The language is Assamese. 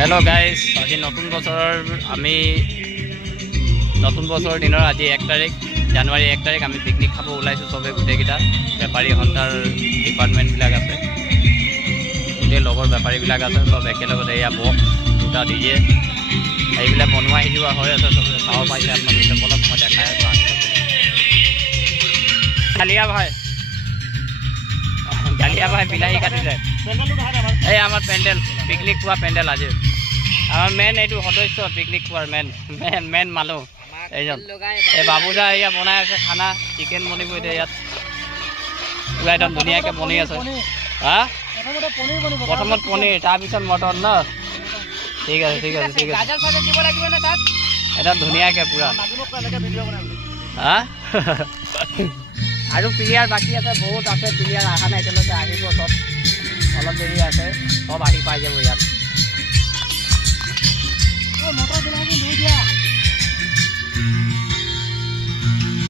হেল্ল' গাইজ, আজি নতুন বছৰৰ দিনৰ আজি 1 তাৰিখ জানুৱাৰী 1 তাৰিখ আমি পিকনিক খাব ওলাইছোঁ চবে গোটেইকেইটা বেপাৰী সন্থাৰ ডিপাৰ্টমেণ্টবিলাক আছে, গোটেই লগৰ বেপাৰীবিলাক আছে, চব একেলগতে এয়া বক্স দুটা ডিজে এইবিলাক বনোৱা সিজোৱা হৈ আছে, চবে চাব পাৰিছে আপোনালোকে। বলক মই দেখাই আছোঁ। গালিয়া ভাই বিলাহী কাটিছে। এই আমাৰ পেণ্ডেল পিকনিক খোৱা পেণ্ডেল আজি আমাৰ মেইন এইটো সদস্য পিকনিক খোৱাৰ মেইন মানুহ এইজন এই বাবুদা এয়া বনাই আছে খানা চিকেন বনিব এতিয়া ইয়াত পুৰা একদম ধুনীয়াকৈ বনি আছে। হা প্ৰথমত পনীৰ তাৰপিছত মটন ন? ঠিক আছে একদম ধুনীয়াকৈ পুৰা। হা আৰু প্লেয়াৰ বাকী আছে, বহুত আছে প্লেয়াৰ অহা নাই এতিয়ালৈকে, আহিব চব, অলপ দেৰি আছে, চব আহি পাই যাব ইয়াত।